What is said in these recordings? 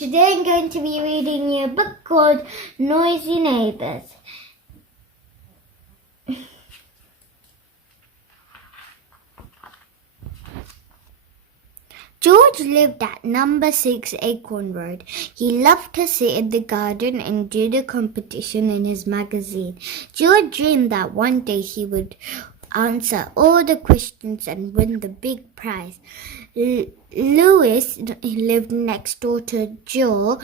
Today I'm going to be reading you a book called Noisy Neighbours. George lived at number 6 Acorn Road. He loved to sit in the garden and do the competition in his magazine. George dreamed that one day he would answer all the questions and win the big prize. Lewis lived next door to George.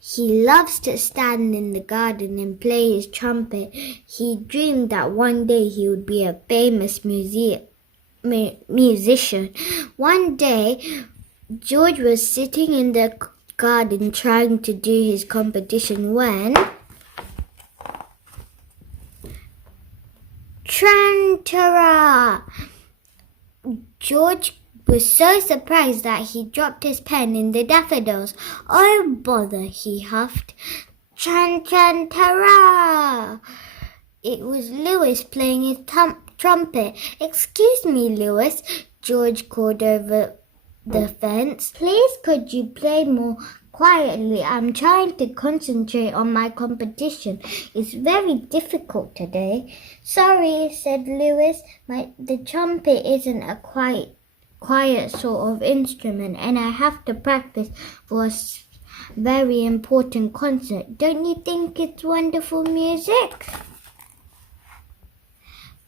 He loves to stand in the garden and play his trumpet. He dreamed that one day he would be a famous musician. One day, George was sitting in the garden trying to do his competition when Trantara! George was so surprised that he dropped his pen in the daffodils. "Oh, bother," he huffed. Trantara! It was Lewis playing his trumpet. "Excuse me, Lewis," George called over the fence. "Please could you play more quietly? I'm trying to concentrate on my competition. It's very difficult today." "Sorry," said Lewis. The trumpet isn't a quiet sort of instrument, and I have to practice for a very important concert. Don't you think it's wonderful music?"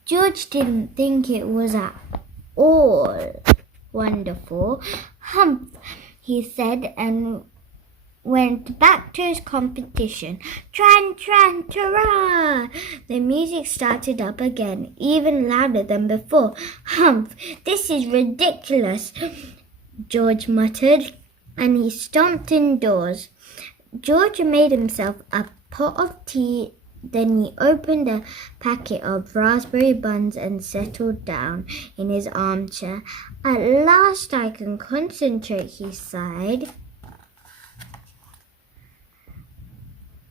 George didn't think it was at all wonderful. "Humph," he said, and went back to his competition. Tran, tran, tara! The music started up again, even louder than before. "Humph, this is ridiculous," George muttered, and he stomped indoors. George made himself a pot of tea. Then he opened a packet of raspberry buns and settled down in his armchair. "At last I can concentrate," he sighed.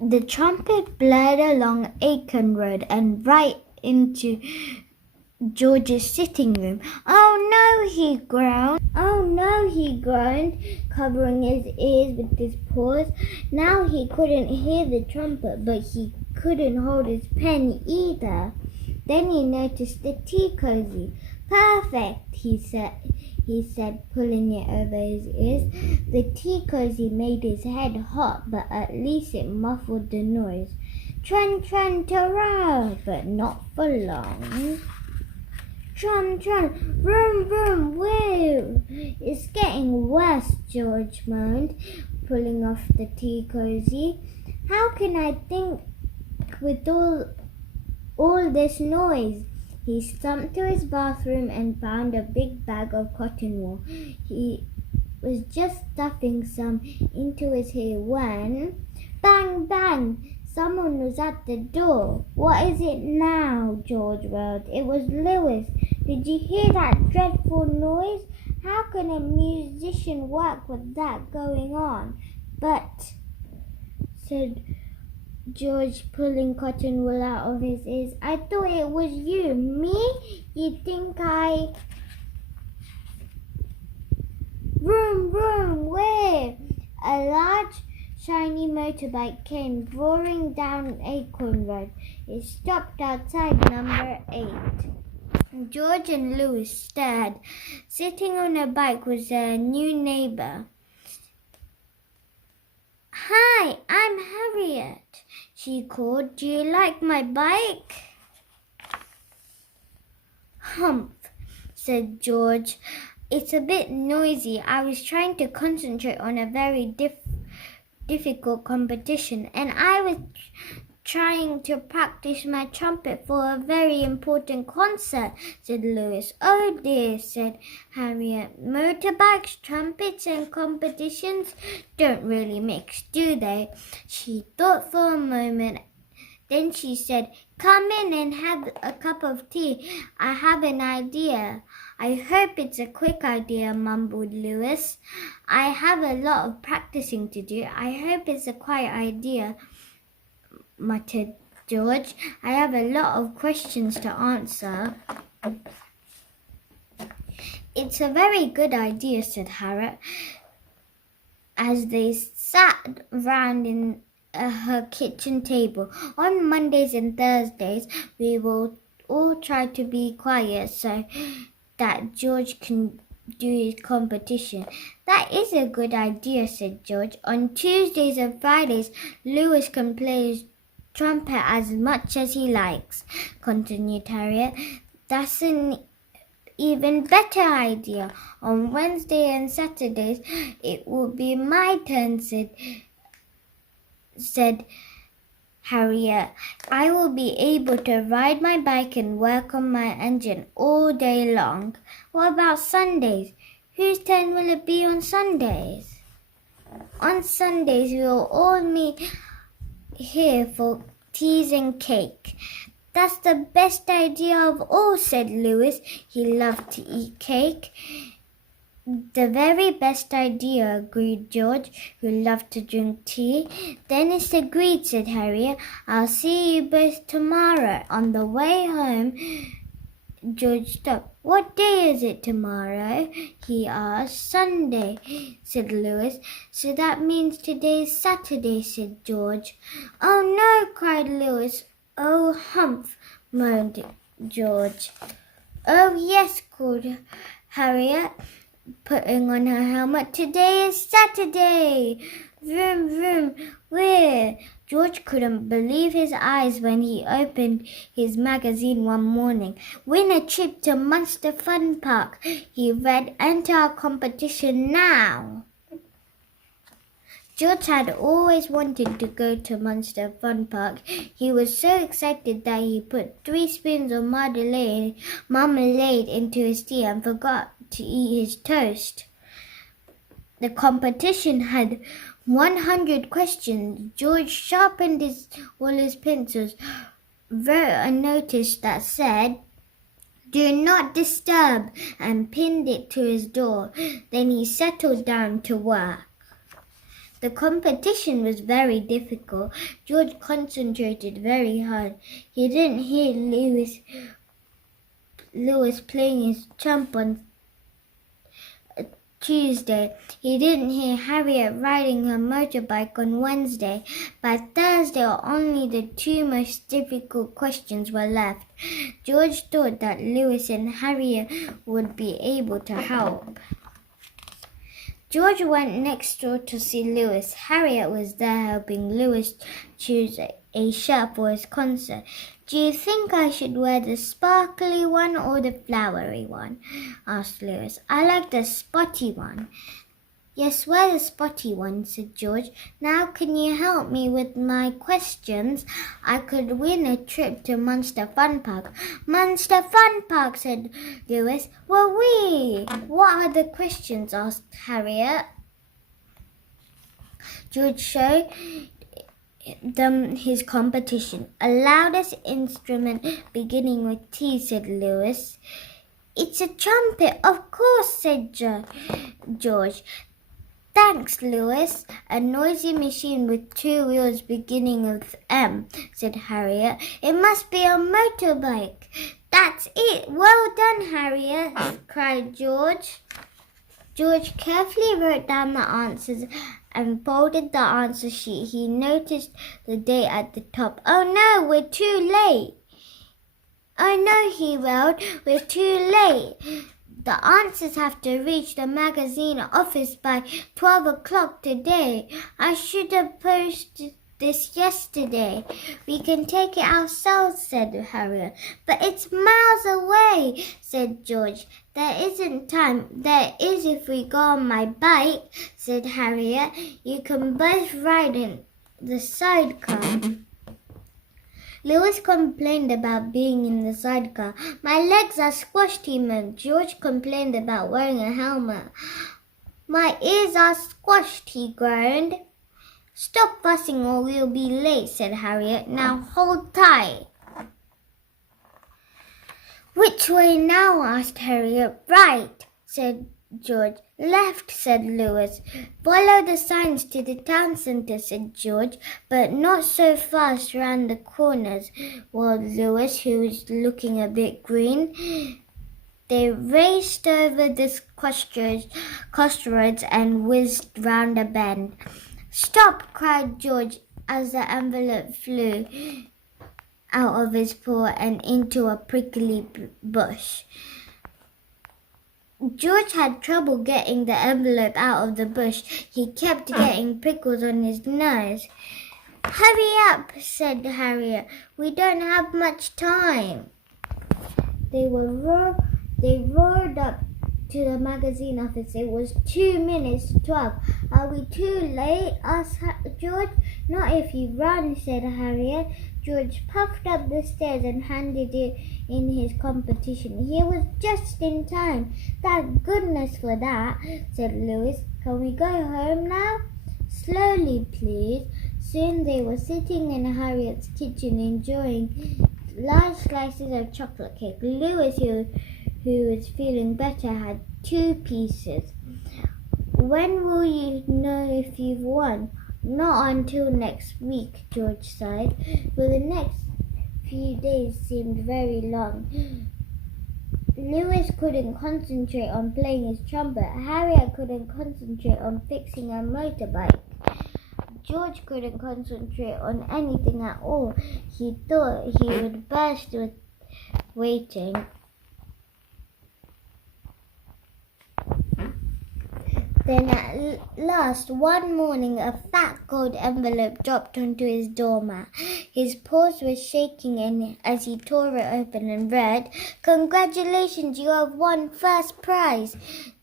The trumpet blared along Acorn Road and right into George's sitting room. "Oh no," he groaned. "Oh no," he groaned, covering his ears with his paws. Now he couldn't hear the trumpet, but he couldn't hold his pen either. Then he noticed the tea cozy. "Perfect," he said, pulling it over his ears. The tea cozy made his head hot, but at least it muffled the noise. Tran, tran, tara! But not for long. "Trum, trum, vroom, vroom, woo! It's getting worse," George moaned, pulling off the tea cozy. "How can I think with all this noise?" He stumped to his bathroom and found a big bag of cotton wool. He was just stuffing some into his hair when, bang, bang! Someone was at the door. "What is it now?" George wailed. It was Lewis. "Did you hear that dreadful noise? How can a musician work with that going on?" "But," said George, pulling cotton wool out of his ears, "I thought it was you." "Me? You think I—" Vroom, vroom, where? A large, shiny motorbike came roaring down Acorn Road. It stopped outside number 8. George and Lewis stared. Sitting on a bike was their new neighbor. "Hi, I'm Harriet," she called. "Do you like my bike?" "Humph," said George. "It's a bit noisy. I was trying to concentrate on a very difficult competition, and I was trying to practice my trumpet for a very important concert," said Lewis. "Oh dear," said Harriet. "Motorbikes, trumpets, and competitions don't really mix, do they?" She thought for a moment. Then she said, "Come in and have a cup of tea. I have an idea." "I hope it's a quick idea," mumbled Lewis. "I have a lot of practicing to do. I hope it's a quiet idea," muttered George. "I have a lot of questions to answer." "It's a very good idea," said Harriet. as they sat round in her kitchen table. On Mondays and Thursdays, we will all try to be quiet so that George can do his competition. That is a good idea, said George. On Tuesdays and Fridays, Lewis can play his trumpet as much as he likes, continued Harriet. That's an even better idea. On Wednesday and Saturdays, it will be my turn, said Harriet. I will be able to ride my bike and work on my engine all day long. What about Sundays? Whose turn will it be on Sundays? On Sundays, we will all meet here for teas and cake. That's the best idea of all, said Lewis. He loved to eat cake. The very best idea, agreed George, who loved to drink tea. Then it's agreed, said Harriet. I'll see you both tomorrow. On the way home, George stopped. What day is it tomorrow? He asked. Sunday, said Lewis. So that means today's Saturday, said George. Oh no, cried Lewis. Oh, humph, moaned George. Oh yes, called Harriet, putting on her helmet. Today is Saturday. Vroom, vroom, where? George couldn't believe his eyes when he opened his magazine one morning. Win a trip to Munster Fun Park. He read, enter our competition now. George had always wanted to go to Munster Fun Park. He was so excited that he put 3 spoons of marmalade into his tea and forgot to eat his toast. The competition had 100 questions. George sharpened all his pencils, wrote a notice that said, "Do not disturb," and pinned it to his door. Then he settled down to work. The competition was very difficult. George concentrated very hard. He didn't hear Lewis playing his trump on Tuesday. He didn't hear Harriet riding her motorbike on Wednesday. By Thursday, only the 2 most difficult questions were left. George thought that Lewis and Harriet would be able to help. George went next door to see Lewis. Harriet was there helping Lewis choose a shirt for his concert. Do you think I should wear the sparkly one or the flowery one? Asked Lewis. I like the spotty one. Yes, wear the spotty one, said George. Now can you help me with my questions? I could win a trip to Munster Fun Park. Munster Fun Park, said Lewis. Well, what are the questions? Asked Harriet. George showed them his competition. A loudest instrument beginning with T, said Lewis. It's a trumpet, of course, said George. Thanks, Lewis. A noisy machine with 2 wheels beginning with M, said Harriet. It must be a motorbike. That's it. Well done, Harriet, cried George. George carefully wrote down the answers and folded the answer sheet. He noticed the date at the top. Oh no, we're too late. Oh no, he wailed. We're too late. The answers have to reach the magazine office by 12 o'clock today. I should have posted this yesterday. We can take it ourselves, said Harriet. But it's miles away, said George. There isn't time. There is if we go on my bike, said Harriet. You can both ride in the sidecar. Lewis complained about being in the sidecar. My legs are squashed, he moaned. George complained about wearing a helmet. My ears are squashed, he groaned. Stop fussing or we'll be late, said Harriet. Now hold tight. Which way now? Asked Harriet. Right, said George. Left, said Lewis. Follow the signs to the town centre, said George, but not so fast round the corners, wailed Lewis, who was looking a bit green. They raced over the crossroads and whizzed round a bend. "Stop!" cried George as the envelope flew out of his paw and into a prickly bush. George had trouble getting the envelope out of the bush. He kept getting prickles on his nose. "Hurry up," said Harriet. "We don't have much time." They roared up to the magazine office. It was 2 minutes to 12. "Are we too late?" asked George. "Not if you run," said Harriet. George puffed up the stairs and handed in his competition. He was just in time. "Thank goodness for that," said Louis. "Can we go home now?" "Slowly, please." Soon they were sitting in Harriet's kitchen enjoying large slices of chocolate cake. Louis, who was feeling better, had 2 pieces. "When will you know if you've won?" "Not until next week," George sighed, for the next few days seemed very long. Louis couldn't concentrate on playing his trumpet. Harriet couldn't concentrate on fixing a motorbike. George couldn't concentrate on anything at all. He thought he would burst with waiting. Then at last, one morning, a fat gold envelope dropped onto his doormat. His paws were shaking as he tore it open and read, "Congratulations, you have won first prize."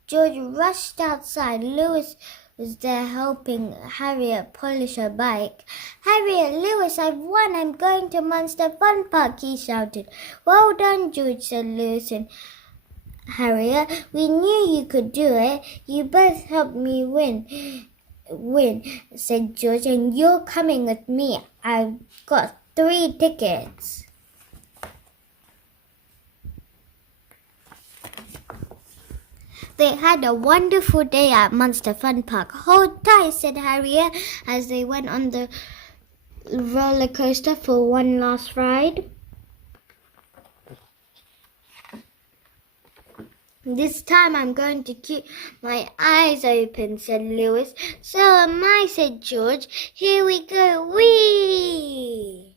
George rushed outside. Louis was there helping Harriet polish her bike. "Harriet, Louis, I've won. I'm going to Monster Fun Park," he shouted. "Well done, George," said Louis and Harriet. "We knew you could do it. You both helped me win, said George, "and you're coming with me. I've got 3 tickets. They had a wonderful day at Monster Fun Park. "Hold tight," said Harriet as they went on the roller coaster for one last ride. "This time I'm going to keep my eyes open," said Louis. "So am I," said George. "Here we go. Whee!"